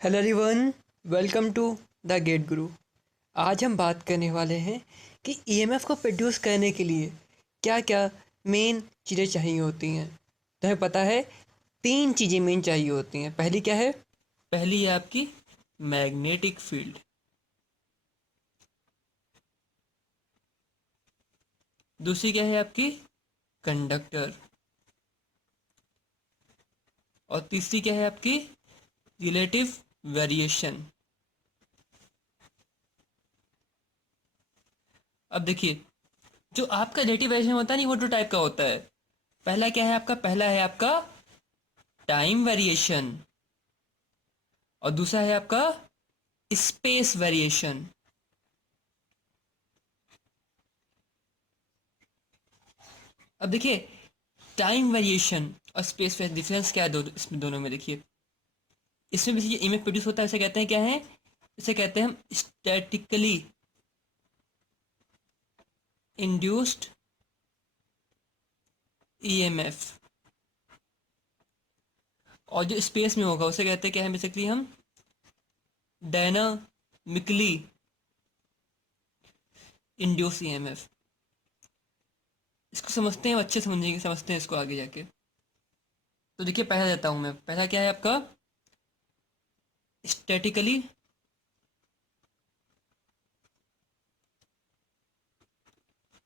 Hello everyone, welcome to the GATE Guru. आज हम बात करने वाले हैं कि ईएमएफ को प्रोड्यूस करने के लिए क्या क्या मेन चीज़ें चाहिए होती हैं। तो हमें पता है तीन चीज़ें मेन चाहिए होती हैं। पहली क्या है? पहली है आपकी मैग्नेटिक फील्ड। दूसरी क्या है आपकी कंडक्टर। और तीसरी क्या है आपकी रिलेटिव वेरिएशन। अब देखिए, जो आपका रिलेटिव वेरिएशन होता है नहीं, वो दो टाइप का होता है। पहला क्या है आपका? पहला है आपका टाइम वेरिएशन और दूसरा है आपका स्पेस वेरिएशन। अब देखिए, टाइम वेरिएशन और स्पेस वेरिएशन डिफरेंस क्या है इसमें दोनों में? देखिए, इसमें भी ये इमेज प्रोड्यूस होता है, इसे कहते हैं क्या है? इसे कहते हैं हम स्टैटिकली इंड्यूस्ड ईएमएफ। और जो स्पेस में होगा उसे कहते हैं क्या है बेसिकली हम? Dynamically induce EMF. इसको समझते हैं, अच्छे समझेंगे, समझते हैं इसको आगे जाके। तो देखिए, पहला देता हूं मैं। पहला क्या है आपका? Statically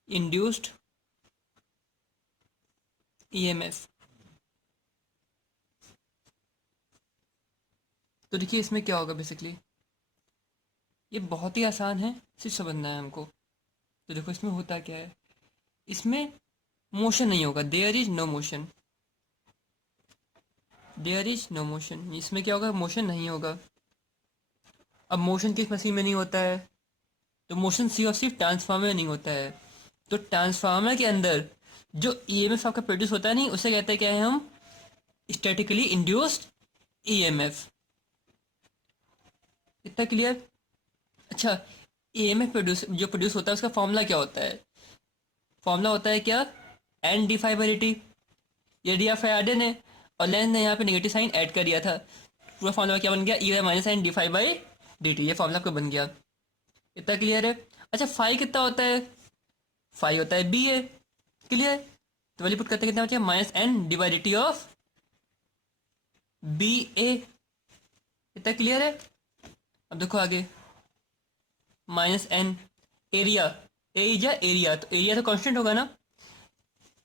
induced EMF. तो देखिए, इसमें क्या होगा बेसिकली? ये बहुत ही आसान है, सिर्फ समझना है हमको। तो देखो, इसमें होता क्या है? इसमें मोशन नहीं होगा, there is no motion. There is no motion, इसमें क्या होगा? मोशन नहीं होगा। अब मोशन किस मशीन में नहीं होता है? तो मोशन सी और सिर्फ ट्रांसफार्मर में नहीं होता है। तो ट्रांसफार्मर के अंदर जो ईएमएफ आपका प्रोड्यूस होता है नहीं, उसे कहते हैं क्या है हम? Statically induced EMF. इतना क्लियर? अच्छा, ईएमएफ प्रोड्यूस होता है, उसका फॉर्मूला क्या होता है? फॉर्मूला होता है क्या? N D phi by D T. ये डी फैराडे ने और लेंज ने यहाँ पे नेगेटिव साइन ऐड कर दिया था। पूरा फॉर्मूला क्या बन गया? E minus N D phi by D T. ये फॉर्मूला आपका बन गया। इतना क्लियर है? अच्छा, फाई कितना होता है? फाई होता है बी ए। क्लियर? तो वैल्यू पुट करते कितना बचा? Minus N divide D T of B A. इतना क्लियर है? अब देखो आगे, minus N area. A is area, तो एरिया तो कांस्टेंट होगा ना।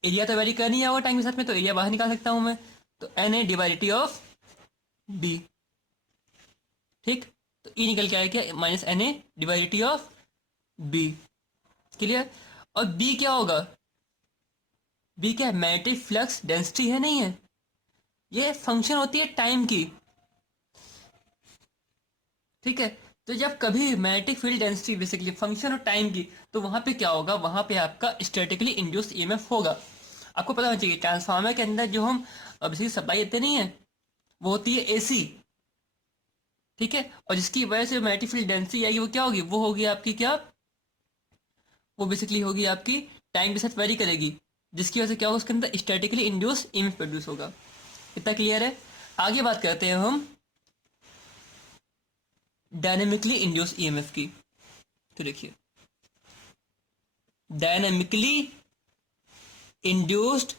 एरिया तो वेरी कर नहीं होगा टाइम के साथ में, तो एरिया बाहर निकाल सकता हूं मैं। तो N A divide of B. ठीक? तो ई निकल के आया क्या? Minus N A divide of B. Clear? और बी क्या होगा? बी क्या है? मैग्नेटिक फ्लक्स डेंसिटी है, नहीं है? ये फंक्शन होती है टाइम की। ठीक है? तो जब कभी magnetic field density basically function और टाइम की, तो वहां पे क्या होगा? वहां पे आपका स्टैटिकली इंड्यूस्ड ईएमएफ होगा। आपको पता होना चाहिए, ट्रांसफार्मर के अंदर जो हम बेसिकली सप्लाई देते नहीं है, वो होती है एसी। ठीक है? और जिसकी वजह से मैग्नेटिक फील्ड डेंसिटी आएगी, वो क्या होगी? वो होगी आपकी क्या? वो बेसिकली होगी आपकी टाइम के साथ वेरी करेगी, जिसकी वजह से क्या होगा? उसके अंदर स्टैटिकली इंड्यूस ईएमएफ प्रोड्यूस होगा। इतना क्लियर है? आगे बात करते हैं हम डायनेमिकली इंड्यूस ईएमएफ की। तो देखिए, डायनेमिकली इंड्यूस्ड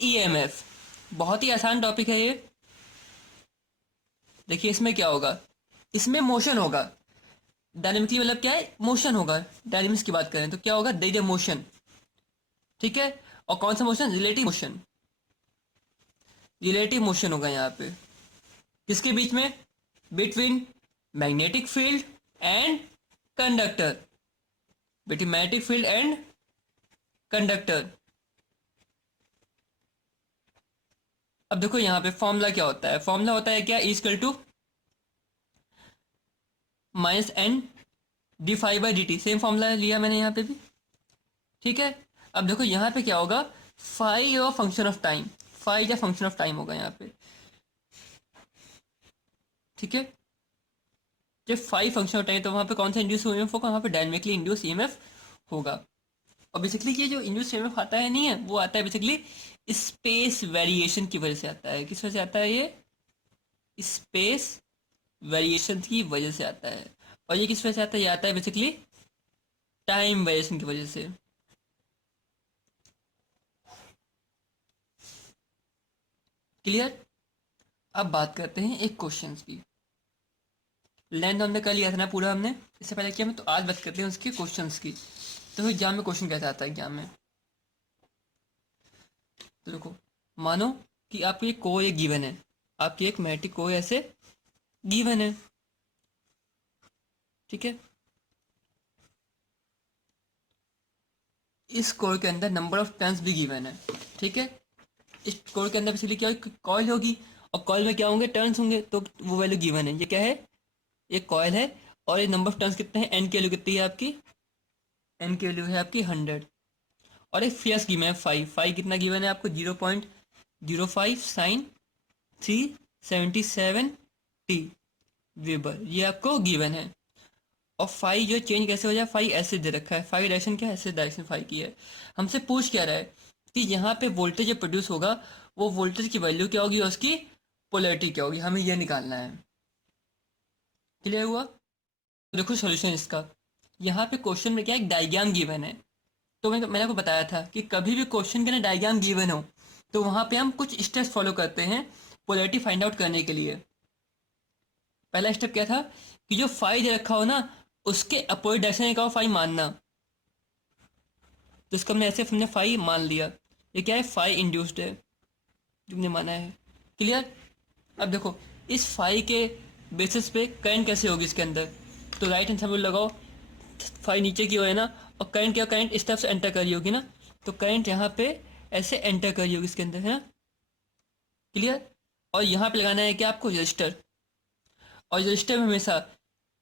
ईएमएफ बहुत ही आसान टॉपिक है ये। देखिए, इसमें क्या होगा? इसमें मोशन होगा। डायनेमिकली मतलब क्या है? मोशन होगा। डायनेमिक्स की बात करें तो क्या होगा? There is motion. ठीक है? और कौन सा motion? Relative motion. Relative motion होगा यहाँ पे। किसके बीच में? Between magnetic field and conductor. Between magnetic field and conductor. अब देखो, यहाँ पे फॉर्मूला क्या होता है? फॉर्मूला होता है क्या? Equal to minus N D five by D T. Same formula लिया मैंने यहाँ पे भी। ठीक है? अब देखो, यहाँ पे क्या होगा? फाइव और फंक्शन ऑफ टाइम। फाइव या फंक्शन ऑफ टाइम होगा यहाँ पे। ठीक है? जब फाइव फंक्शन ऑफ टाइम, तो वहाँ पे कौन सा इंड्यूस ईएमएफ होगा? वहाँ पे डायनेमिकली इंड्यूस ईएमएफ होगा। और बेसिकली ये जो इंड्यूस ईएमएफ आता है नहीं है, वो आता है बेसिकली स्पेस वेरिएशन की वजह से आता है। किस वजह से आता है ये? स्पेस वेरिएशन की वजह से आता है। और ये किस वजह से आता है? ये आता है बेसिकली टाइम वेरिएशन की वजह से। क्लियर? अब बात करते हैं एक क्वेश्चन की। लेंथ हमने कर लिया था ना पूरा हमने, इससे पहले किया हमने, तो आज बात करते हैं उसके क्वेश्चंस की। तो एग्जाम में क्वेश्चन कैसा आता है एग्जाम में? तो देखो, मानो कि आपकी एक कोई एक गिवन है, आपकी एक मैट्रिक कोई ऐसे गिवन है, ठीक है। इस कोर के अंदर नंबर ऑफ टर्न्स भी गिवन है, ठीक है। इस कोर के अंदर बेसिकली क्या होगी? कॉइल होगी, और कॉइल में क्या होंगे? टर्न्स होंगे, तो वो वैल्यू गिवन है। ये क्या है? ये कॉइल है, और ये नंबर ऑफ टर्न्स कितने हैं? एन की वैल्यू कितनी है आपकी? एन की वैल्यू है आपकी 100। और एक फ्लक्स गिवन है फाइव। फाइव कितना गिवन है आपको? 0.05 साइन 377 टी वेबर, ये आपको गिवन है। और फाइव जो चेंज कैसे हो जाए? फाइव ऐसे दे रखा है, फाइव डायरेक्शन क्या है? ऐसे डायरेक्शन फाइव की है। हमसे पूछ क्या रहा है कि यहाँ पे वोल्टेज जो प्रोड्यूस होगा, वो वोल्टेज की वैल्यू क्या होगी और उसकी पोलैरिटी क्या होगी, हमें यह निकालना है। क्लियर हुआ? तो देखो सॉल्यूशन इसका, यहाँ पे क्वेश्चन में क्या है? एक डायग्राम गिवन है। तो मैंने आपको बताया था कि कभी भी क्वेश्चन के ना डायग्राम गिवन हो, तो वहाँ पे हम कुछ स्टेप्स फॉलो करते हैं पोलैरिटी फाइंड आउट करने के लिए। पहला स्टेप क्या था कि जो फाइव दे रखा हो ना, उसके अपोजिट डायरेक्शन का फाइव मानना। तो इसको हमने ऐसे हमने फाइव मान लिया। ये क्या है? फाइव इंड्यूस्ड है, तुमने माना है। क्लियर? अब देखो, इस फाइव के बेसिस पे करंट कैसे होगी इसके अंदर। तो राइट हैंड साइड लगाओ, फाइव नीचे की ओर है ना, और करंट क्या? करंट इस तरफ से एंटर करी होगी ना, तो करंट यहाँ पे ऐसे एंटर करी होगी इसके अंदर, है ना। क्लियर? और यहाँ पे लगाना है क्या आपको? रजिस्टर। और रजिस्टर में हमेशा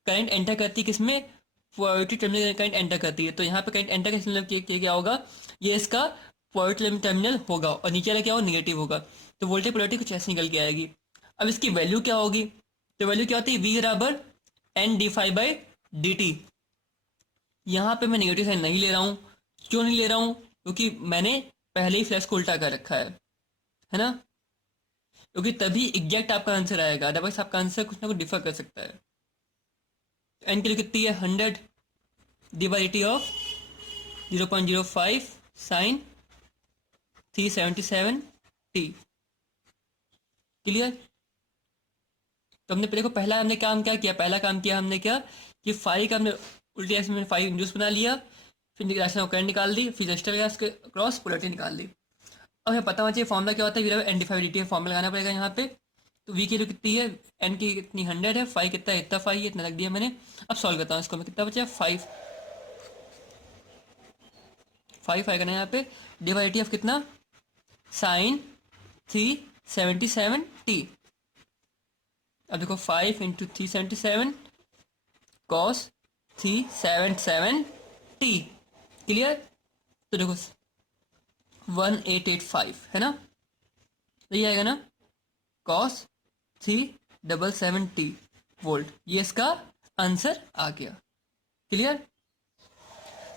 करंट एंटर करती है किसमें? पॉजिटिव टर्मिनल करंट एंटर करती है। तो यहाँ पे करंट एंटर करने के क्या होगा? ये इसका पॉजिटिव टर्मिनल होगा, और नीचे वाला क्या होगा? निगेटिव होगा। तो वोल्टेज पोलैरिटी कुछ ऐसे निकल के आएगी। अब इसकी वैल्यू क्या होगी? तो वैल्यू क्या होती है? वी बराबर N D five by D T. यहाँ पे मैं निगेटिव साइन नहीं ले रहा हूँ। क्यों नहीं ले रहा हूँ? क्योंकि मैंने पहले ही फ्लैश को उल्टा कर रखा है ना। क्योंकि तभी एग्जैक्ट आपका आंसर आएगा, अदरवाइज आपका आंसर कुछ ना कुछ डिफर कर सकता है। एन की कितनी है? 100 divide of 0.05 sine 377 T. Clear? तो हमने देखो पहला हमने काम क्या किया? पहला काम किया हमने क्या कि फाइव का हमने उल्टी डायरेक्शन में फाइव इंड्यूस बना लिया, फिर डायरेक्शन करंट निकाल दी, फिर रजिस्टर गया उसके क्रॉस पोलैरिटी निकाल दी। अब हमें पता होना चाहिए फॉर्मूला क्या होता है। V N D five D T formula लगाना पड़ेगा यहाँ पे। तो वी की वैल्यू कितनी है? एन की कितनी? 100 है। फाइव कितना है? इतना फाइव, इतना रख दिया मैंने। अब सॉल्व करता हूँ इसको, मैं कितना बचा? फाइव। फाइव फाइव करना है यहाँ पे, डिवाइड ऑफ कितना? Sine 377 t. अब देखो 5 इंटू 377 कॉस 377 टी। क्लियर? तो देखो 1885 है ना, तो ये आएगा ना कॉस 377 टी वोल्ट। ये इसका आंसर आ गया। क्लियर?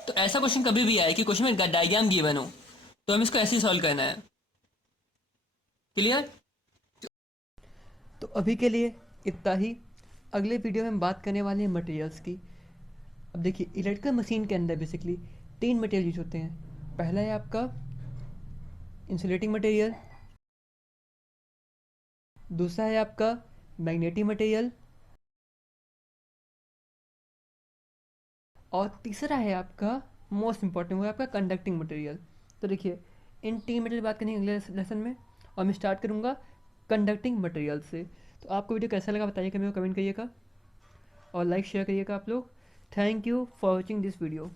तो ऐसा क्वेश्चन कभी भी आए कि क्वेश्चन में डायग्राम गिवन हो, तो हमें इसको ऐसे ही सॉल्व करना है। क्लियर? तो अभी के लिए इतना ही। अगले वीडियो में हम बात करने वाले हैं मटेरियल्स की। अब देखिए, इलेक्ट्रिकल मशीन के अंदर बेसिकली तीन मटेरियल यूज होते हैं। पहला है आपका इंसुलेटिंग मटेरियल, दूसरा है आपका मैग्नेटिक मटेरियल, और तीसरा है आपका मोस्ट इंपॉर्टेंट, वो है आपका कंडक्टिंग मटेरियल। तो देखिए, इन तीन मटेरियल बात करेंगे अगले लेसन में, और मैं स्टार्ट करूँगा कंडक्टिंग मटेरियल से। तो आपको वीडियो कैसा लगा बताइएगा, मेरे को कमेंट करिएगा, और लाइक शेयर करिएगा आप लोग। Thank you for watching this video.